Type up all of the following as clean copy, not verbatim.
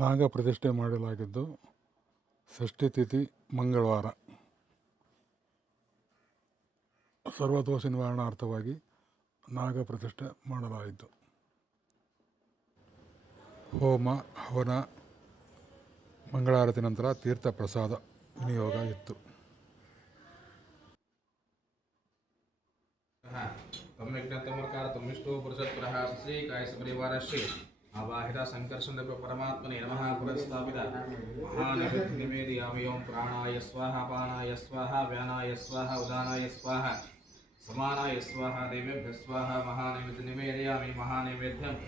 ನಾಗ ಪ್ರತಿಷ್ಠೆ ಮಾಡಲಾಗಿದ್ದು ಷಷ್ಠಿ ತಿಥಿ ಮಂಗಳವಾರ. ಸರ್ವದೋಷ ನಿವಾರಣಾರ್ಥವಾಗಿ ನಾಗ ಪ್ರತಿಷ್ಠೆ ಮಾಡಲಾಯಿತು. ಹೋಮ ಹವನ ಮಂಗಳಾರತಿ ನಂತರ ತೀರ್ಥ ಪ್ರಸಾದ ವಿನಿಯೋಗ ಇತ್ತು. आवाहिता संकर्षण परमात्मने नमः पुरस्तापित महानिवेदयामि ओं प्राणाय स्वाहा पानाय स्वाहा व्यानाय स्वाहा उदानाय स्वाहा समानाय स्वाहा देवेभ्यः स्वाहा महानिवेदयामि महानैवेद्यं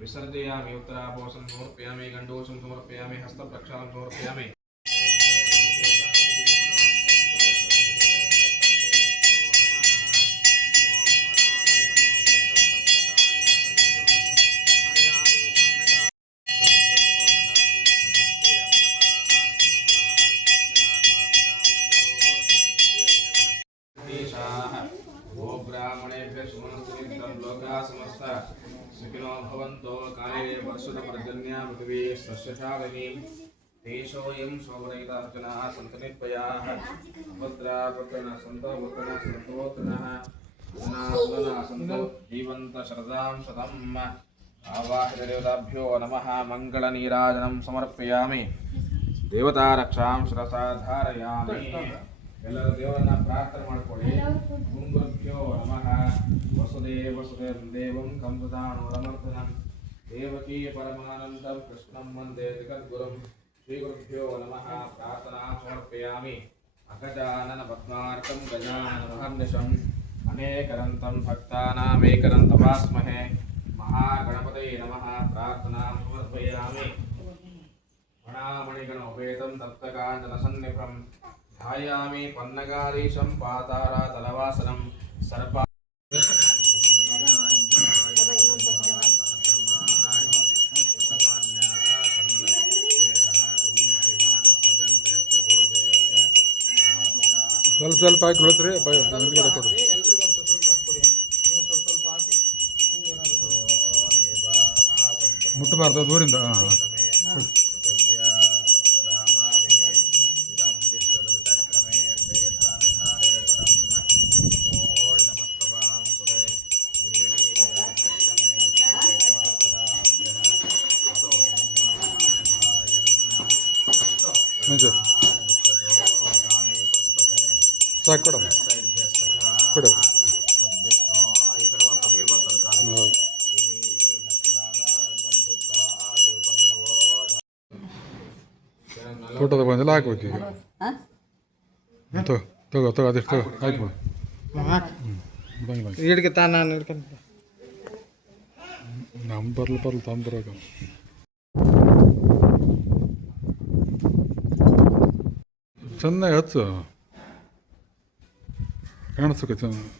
विसर्जयामि उत्तरापोषं समर्पयामि गण्डोषं समर्पयामि हस्तप्रक्षालं समर्पयामि सुखिनो भवन्तो काले वर्षुतपर्जन्या पृथिवी सस्यशालिनी तेषोऽयं शोभरहितार्चनाः सन्तनिर्भयाः अभद्रावर्तनः सन्तो वर्तनः सन्तोत्तनः गुणासुरनः सन्तो जीवन्तशरदां शतम् आवाहितदेवताभ्यो नमः मङ्गलनीराजनं समर्पयामि देवतारक्षां शिरसा धारयामि ಎಲ್ಲರೂ ದೇವರನ್ನ ಪ್ರಾರ್ಥನೆ ಮಾಡ್ಕೊಳ್ಳಿ. ಓಂ ಗುರುಭ್ಯೋ ನಮಃ. ವಸುದೇವ ದೇವಂ ಕಂಸದಾನೋರಮರ್ದನಂ ದೇವಕೀ ಪರಮಾನಂದಂ ಕೃಷ್ಣಂ ವಂದೇ ಜಗದ್ಗುರುಂ. ಶ್ರೀ ಗುರುಭ್ಯೋ ನಮಃ. ಪ್ರಾರ್ಥನಾ ಸಮರ್ಪಯಾಮಿ. ಅಗಜಾನನ ಪದ್ಮಾರ್ಕಂ ಗಜಾನನ ಮಹರ್ನಿಶಂ ಅನೇಕರಂತಂ ಭಕ್ತಾನಾಮೇಕರಂತಮಾಸ್ಮಹೇ. ಮಹಾಗಣಪತಯೇ ನಮಃ. ಪ್ರಾರ್ಥನಾ ಸಮರ್ಪಯಾಮಿ. ಗಣಾಮಣಿಗಣೋಪೇತಂ ತಪ್ತಕಾಂಚನ ಸನ್ನಿಭಂ ध्यायामि पन्नगाधीशं पातारातलवासनं सर्पा ಸ್ವಲ್ಪ ಹಾಕಿ ಕೊಡ್ರಿ ಮುಟ್ಟಬಾರ್ದು ದೂರಿಂದ. ಸಾಕು ಕೊಡ ಕೊಡು. ಫೋಟೋದ ಬಂದೆಲ್ಲ ಹಾಕ್ಬೇಕು ಈಗ. ತಗೋ ಅದೆಷ್ಟು ತಗೋ ಹಾಕ್ಬಿಡು. ಹಿಡ್ಕತ್ತಾ ನಾನು ಹಿಡ್ಕೊಂತ ನಮ್ಮ ಬರ್ಲಿ ತಂದ್ರಾಗ ಚೆನ್ನಾಗಿ ಹಚ್ಚು ಕಾಣಿಸ್ತಕ್ಕ ಚೆನ್ನಾಗಿ.